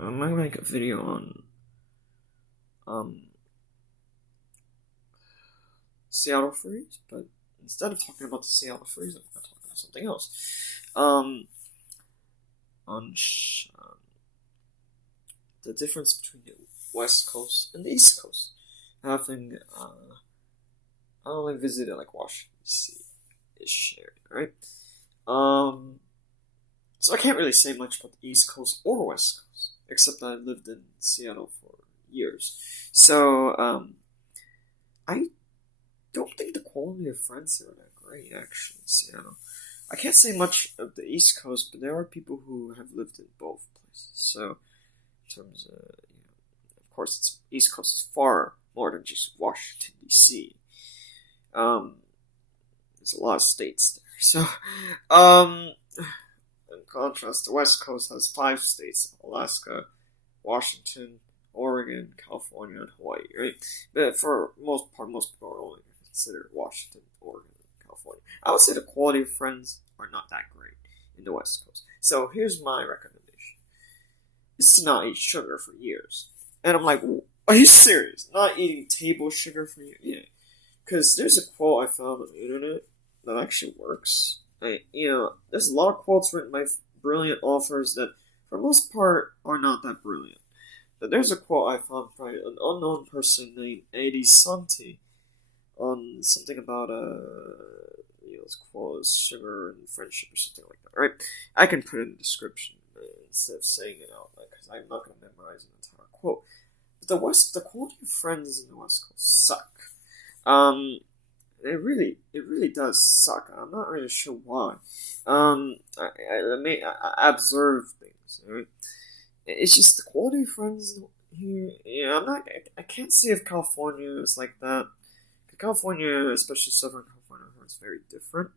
I might make a video on um Seattle Freeze, but instead of talking about the Seattle Freeze, I'm going to talk about something else. On the difference between the West Coast and the East Coast. Having I only visited like Washington D.C. ish area, right? So I can't really say much about the East Coast or West Coast, except that I lived in Seattle for years. So I don't think the quality of friends here are that great, actually, in Seattle. I can't say much of the East Coast, but there are people who have lived in both places. So, in terms of, of course, East Coast is far more than just Washington D.C. There's a lot of states there. So, in contrast, the West Coast has 5 states: Alaska, Washington, Oregon, California, and Hawaii. Right, but for most part, most people are only consider Washington, Oregon, and California. I would say the quality of friends are not that great in the West Coast. So here's my recommendation: is to not eat sugar for years. And I'm like, are you serious? Not eating table sugar for years? Yeah, because there's a quote I found on the internet that actually works. There's a lot of quotes written by brilliant authors that, for the most part, are not that brilliant. But there's a quote I found by an unknown person named Eddie Santi on something about his quote is sugar and friendship or something like that. Right? I can put it in the description instead of saying it out because I'm not going to memorize an entire quote. But the quality of friends in the West Coast suck. It really does suck. I'm not really sure why. I observe things. Right? It's just the quality of friends here. Yeah, I can't say if California is like that. California, especially Southern California, is very different.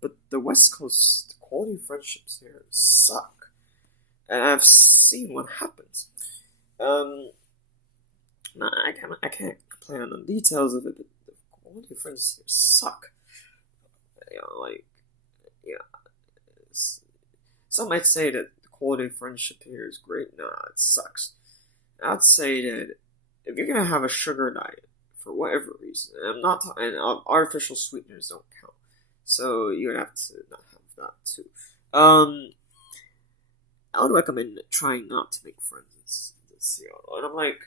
But the West Coast, the quality of friendships here suck, and I've seen what happens. I can't complain on the details of it, but the quality of friends here suck. Yeah. Some might say that the quality of friendship here is great. Nah, it sucks. I'd say that if you're gonna have a sugar diet for whatever reason, and I'm not talking, artificial sweeteners don't count, so you have to not have that too. I would recommend trying not to make friends in Seattle, and I'm like,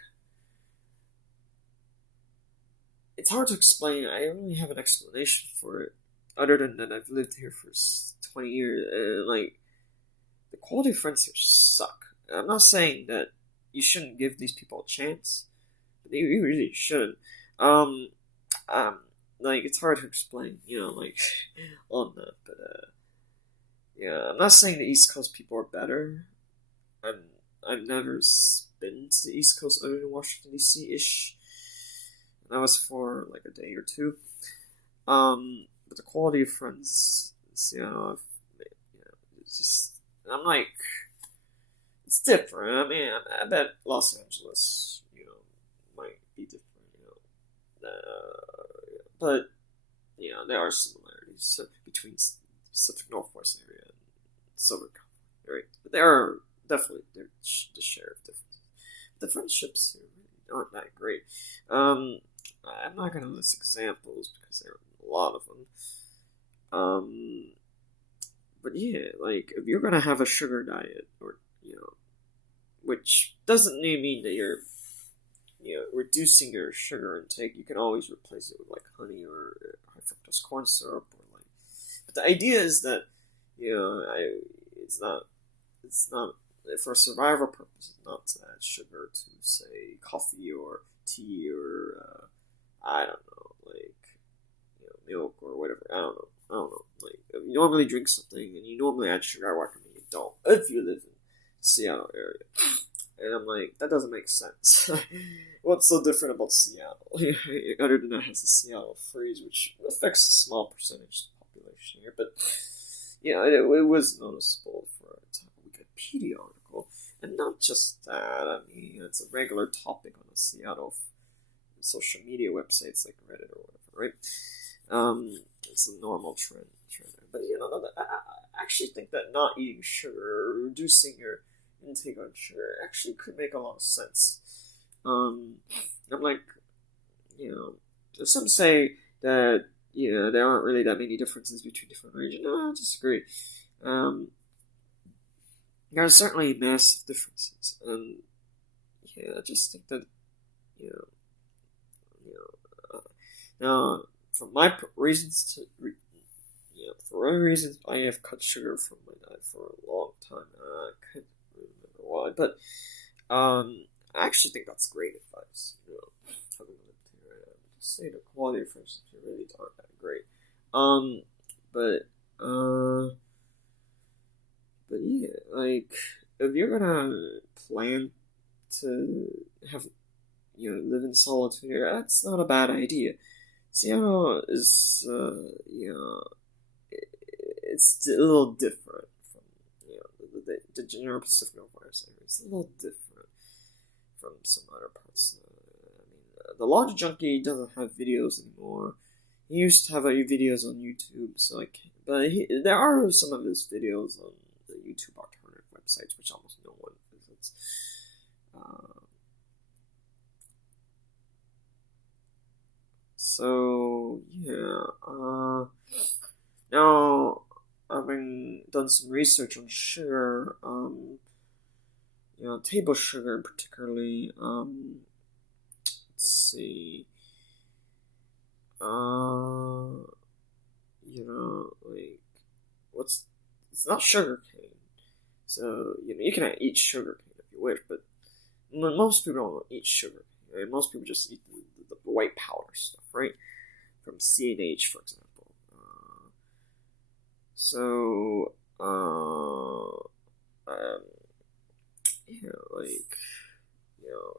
it's hard to explain. I don't really have an explanation for it, other than that I've lived here for 20 years, and like, the quality of friends here suck. I'm not saying that you shouldn't give these people a chance, but you really shouldn't. Um, like, it's hard to explain, like, on that, but, yeah, I'm not saying the East Coast people are better. I've never been to the East Coast other than Washington D.C.-ish. And that was for, like, a day or two. But the quality of friends, it's just, I'm like, it's different. I mean, I bet Los Angeles, might be different, but there are similarities between Pacific Northwest area and Southern California, right? But there are definitely the share of differences. The friendships here really aren't that great. I'm not going to list examples because there are a lot of them. But yeah, like if you're going to have a sugar diet, or which doesn't mean that you're reducing your sugar intake. You can always replace it with like honey or high fructose corn syrup, or like. But the idea is that it's not for survival purposes not to add sugar to say coffee or tea or I don't know, like milk or whatever. I don't know. Like if you normally drink something and you normally add sugar, I recommend you don't if you live in Seattle area. And I'm like, that doesn't make sense. What's so different about Seattle? Other than that, it has the Seattle freeze, which affects a small percentage of the population here. But, it was noticeable for a Wikipedia article. And not just that, I mean, it's a regular topic on the Seattle social media websites like Reddit or whatever, right? It's a normal trend. But, I actually think that not eating sugar or reducing your intake on sugar actually could make a lot of sense. Um, I'm like, some say that there aren't really that many differences between different regions. No, I disagree. Um, there are certainly massive differences, and I just think that you know, now for my reasons for my reasons, I have cut sugar from my diet for a long time. I can't remember why, but I actually think that's great advice. Having lived here, I would just say the quality of friendships really aren't that great. Um, but uh, but yeah, like if you're gonna plan to have live in solitude here, that's not a bad idea. Seattle is it's a little different from the general Pacific Northwest area. It's a little different from some other parts. The Laundry Junkie doesn't have videos anymore. He used to have videos on YouTube, there are some of his videos on the YouTube alternative websites, which almost no one visits. So yeah, now having done some research on sugar, table sugar particularly. Let's see. Like what's it's not sugar cane. So you can eat sugar cane if you wish, but most people don't eat sugar cane. Right? Most people just eat the white powder stuff, right? From CNH, for example. So,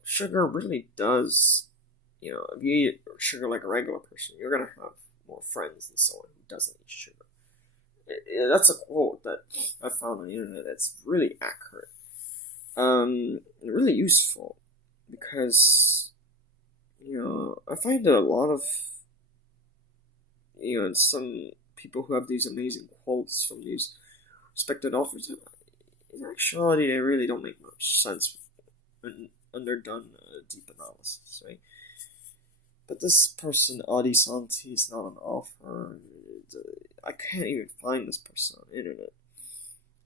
sugar really does, if you eat sugar like a regular person, you're going to have more friends than someone who doesn't eat sugar. That's a quote that I found on the internet that's really accurate. Really useful because, I find that a lot of, some people who have these amazing quotes from these respected authors, in actuality, they really don't make much sense when underdone deep analysis, right? But this person, Adi Santi, is not an author. I can't even find this person on the internet.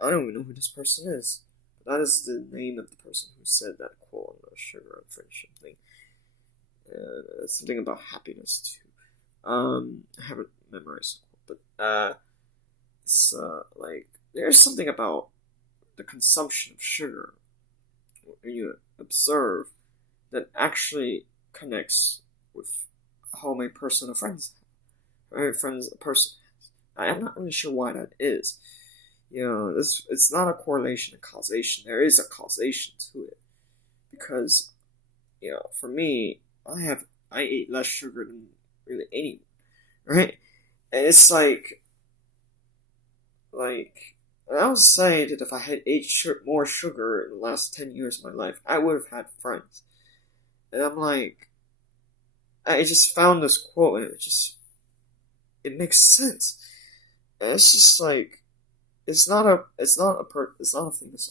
I don't even know who this person is. But that is the name of the person who said that quote on the sugar and friendship thing. Something about happiness too. I haven't memorized the quote, but it's like there's something about the consumption of sugar when you observe that actually connects with how my person or friends, right? Friends, a person. I am not really sure why that is. It's not a correlation, a causation. There is a causation to it because, for me, I eat less sugar than really anyone, right? And it's like I was saying that if I had ate more sugar in the last 10 years of my life, I would have had friends. And I'm like, I just found this quote and it makes sense. And it's just like, it's not a famous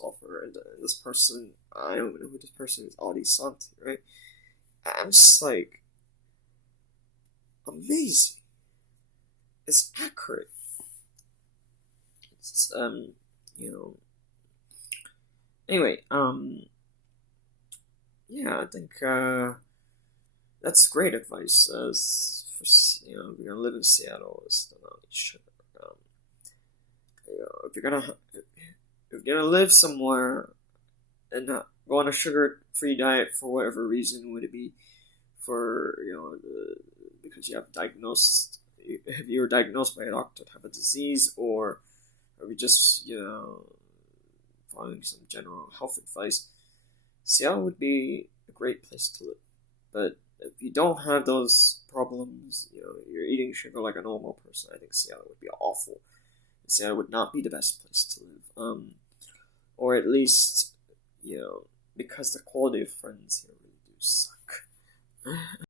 author. And this person, I don't even know who this person is, Adi Santi, right? I'm just like, amazing. It's accurate. It's, anyway, yeah, I think, that's great advice. For, if you're gonna live in Seattle, is to not eat sugar. If you're gonna live somewhere and not go on a sugar-free diet for whatever reason, would it be for because you have diagnosed, if you were diagnosed by a doctor to have a disease, or are we just following some general health advice? Seattle would be a great place to live, but if you don't have those problems, you're eating sugar like a normal person, I think Seattle would be awful. Seattle would not be the best place to live. Or at least, because the quality of friends here really do suck.